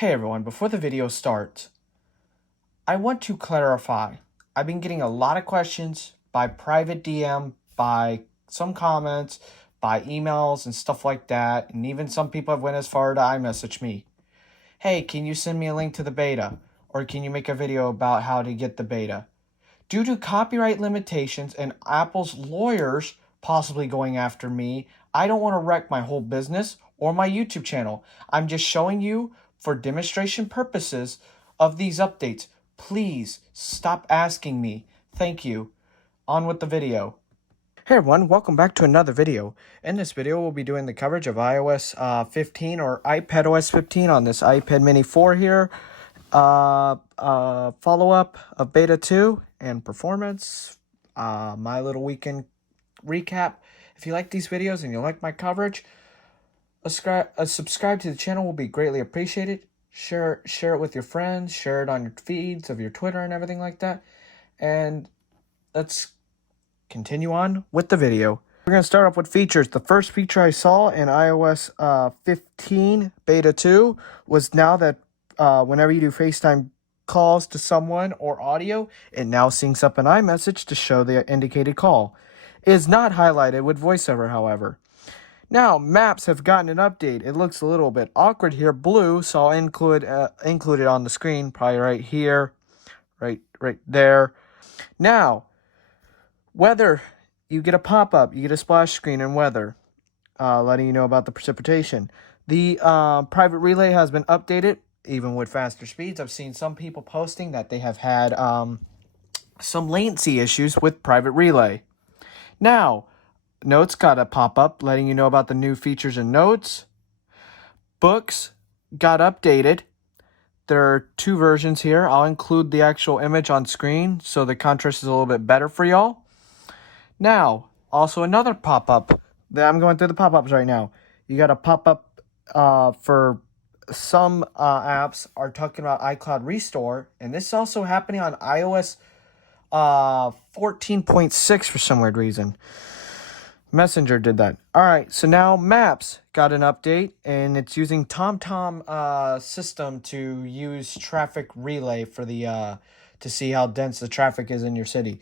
Hey everyone, before the video starts, I want to clarify. I've been getting a lot of questions by private DM, by some comments, by emails and stuff like that, and even some people have went as far to iMessage me. Hey, can you send me a link to the beta? Or can you make a video about how to get the beta? Due to copyright limitations and Apple's lawyers possibly going after me, I don't want to wreck my whole business or my YouTube channel. I'm just showing you for demonstration purposes of these updates. Please stop asking me. Thank you. On with the video. Hey everyone, welcome back to another video. In this video, we'll be doing the coverage of iOS 15 or iPadOS 15 on this iPad mini 4 here. Follow-up of Beta 2 and performance. My little weekend recap. If you like these videos and you like my coverage, subscribe to the channel will be greatly appreciated. Share it with your friends. Share it on your feeds of your Twitter and everything like that. And let's continue on with the video. We're going to start off with features. The first feature I saw in iOS 15 Beta 2 was now that whenever you do FaceTime calls to someone or audio, it now syncs up an iMessage to show the indicated call. It is not highlighted with VoiceOver, however. Now, maps have gotten an update. It looks a little bit awkward here. Blue, so I'll include it on the screen, probably right here, right there. Now, weather, you get a pop-up, you get a splash screen in weather, letting you know about the precipitation. The private relay has been updated, even with faster speeds. I've seen some people posting that they have had some latency issues with private relay. Now, Notes got a pop-up letting you know about the new features in Notes. Books got updated. There are two versions here. I'll include the actual image on screen so the contrast is a little bit better for y'all. Now, also another pop-up. I'm going through the pop-ups right now. You got a pop-up for some apps are talking about iCloud Restore, and this is also happening on iOS 14.6 for some weird reason. Messenger did that. All right, so now Maps got an update, and it's using TomTom system to use traffic relay for the to see how dense the traffic is in your city.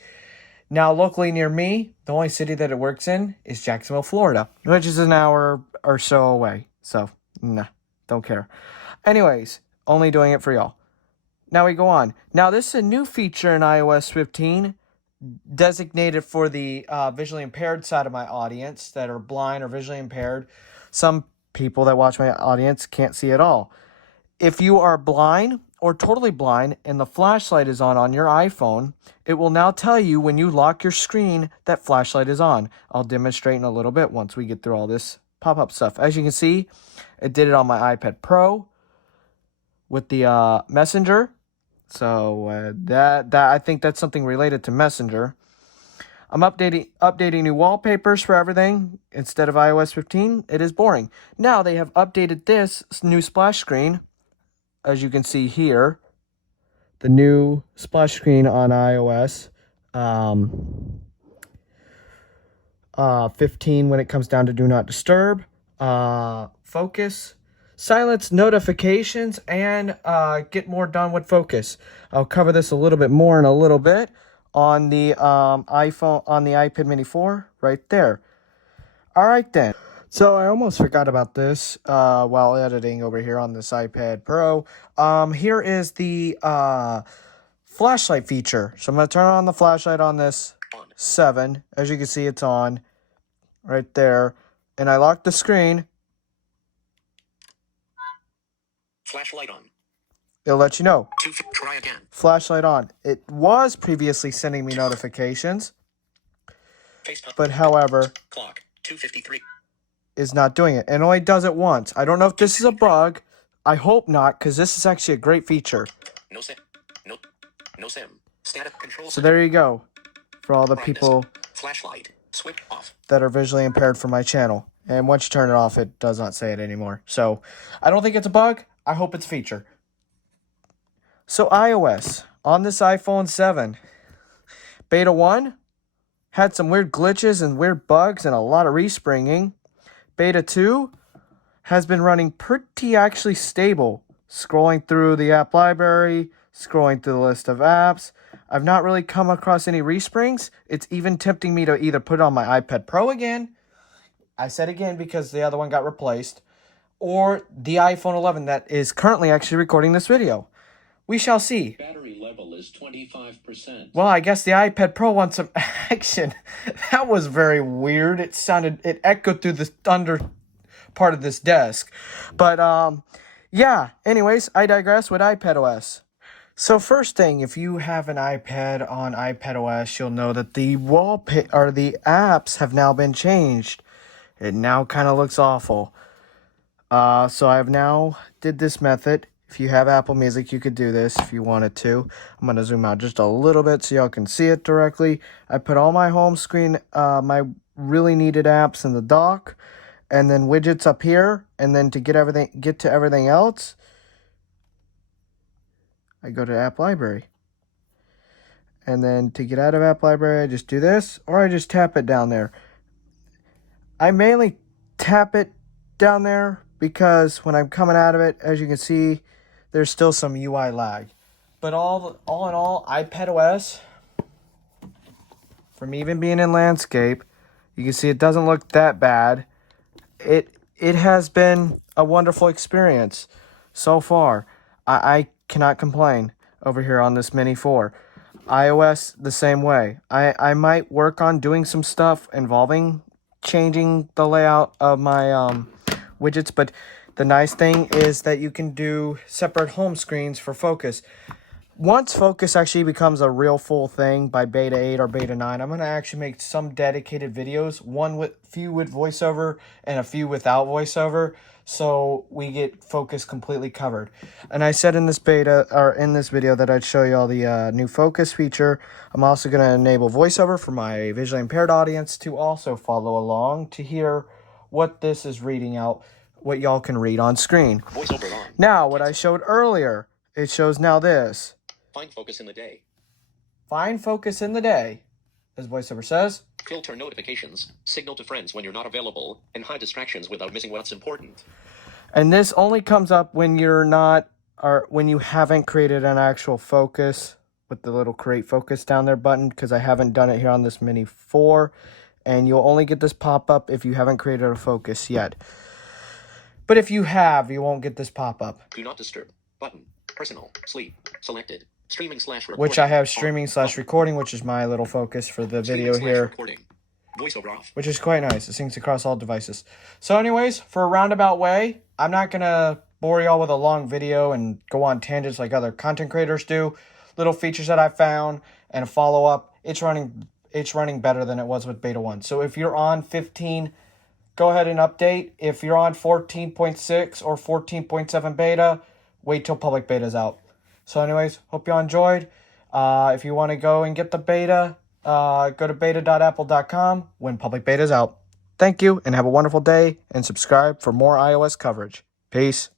Now, locally near me, the only city that it works in is Jacksonville, Florida, which is an hour or so away. So, nah, don't care. Anyways, only doing it for y'all. Now we go on. Now, this is a new feature in iOS 15, designated for the visually impaired side of my audience that are blind or visually impaired. Some people that watch my audience can't see at all. If you are blind or totally blind and the flashlight is on your iPhone, it will now tell you when you lock your screen that flashlight is on. I'll demonstrate in a little bit once we get through all this pop-up stuff. As you can see, it did it on my iPad Pro with the Messenger. So that I think that's something related to Messenger. I'm updating new wallpapers for everything instead of iOS 15. It is boring. Now they have updated this new splash screen, as you can see here. The new splash screen on iOS 15 when it comes down to Do Not Disturb, Focus, silence notifications, and get more done with focus. I'll cover this a little bit more in a little bit on the iPhone, on the iPad mini 4 right there. All right then. So I almost forgot about this while editing over here on this iPad Pro. Here is the flashlight feature. So I'm going to turn on the flashlight on this 7. As you can see, it's on right there. And I locked the screen. Flashlight on. It'll let you know. Try again. Flashlight on. It was previously sending me notifications, but however, clock 2:53 is not doing it. It only does it once. I don't know if this is a bug. I hope not, because this is actually a great feature. No sim. No sim. Static control. So there you go, for all the people Flashlight. Switch off. that are visually impaired for my channel. And once you turn it off, it does not say it anymore. So I don't think it's a bug. I hope it's a feature. So iOS on this iPhone 7, Beta 1 had some weird glitches and weird bugs and a lot of respringing. Beta 2 has been running pretty actually stable scrolling through the app library, scrolling through the list of apps. I've not really come across any resprings. It's even tempting me to either put it on my iPad Pro again. I said again because the other one got replaced. Or the iPhone 11 that is currently actually recording this video. We shall see. Battery level is 25%. Well, I guess the iPad Pro wants some action. That was very weird. It echoed through the under part of this desk. But, yeah. Anyways, I digress with iPadOS. So first thing, if you have an iPad on iPadOS, you'll know that the the apps have now been changed. It now kind of looks awful. So I've now did this method. If you have Apple Music, you could do this if you wanted to. I'm going to zoom out just a little bit so y'all can see it directly. I put all my home screen, my really needed apps in the dock, and then widgets up here. And then to get to everything else, I go to App Library. And then to get out of App Library, I just do this, or I just tap it down there. I mainly tap it down there because when I'm coming out of it, as you can see, there's still some UI lag. But all in all, iPadOS, from even being in landscape, you can see it doesn't look that bad. It has been a wonderful experience so far. I cannot complain over here on this Mini 4. iOS, the same way. I might work on doing some stuff involving changing the layout of my widgets, but the nice thing is that you can do separate home screens for Focus. Once Focus actually becomes a real full thing by beta 8 or beta 9, I'm going to actually make some dedicated videos, few with voiceover and a few without voiceover, so we get Focus completely covered. And I said in this video that I'd show you all the new Focus feature. I'm also going to enable voiceover for my visually impaired audience to also follow along to hear what this is reading out, what y'all can read on screen. Voiceover on. Now, what I showed earlier, it shows now this. Find focus in the day. Find focus in the day, as voiceover says. Filter notifications. Signal to friends when you're not available. And hide distractions without missing what's important. And this only comes up when you're not, or when you haven't created an actual focus with the little create focus down there button, because I haven't done it here on this Mini 4. And you'll only get this pop-up if you haven't created a focus yet. But if you have, you won't get this pop-up. Do not disturb. Button. Personal. Sleep. Selected. Streaming/recording. Which I have streaming/recording, which is my little focus for the video here. Recording. Voiceover off. Which is quite nice. It syncs across all devices. So anyways, for a roundabout way, I'm not going to bore y'all with a long video and go on tangents like other content creators do. Little features that I found and a follow-up. It's running better than it was with Beta 1. So if you're on 15, go ahead and update. If you're on 14.6 or 14.7 beta, wait till public beta is out. So anyways, hope y'all enjoyed. If you want to go and get the beta, go to beta.apple.com when public beta is out. Thank you, and have a wonderful day, and subscribe for more iOS coverage. Peace.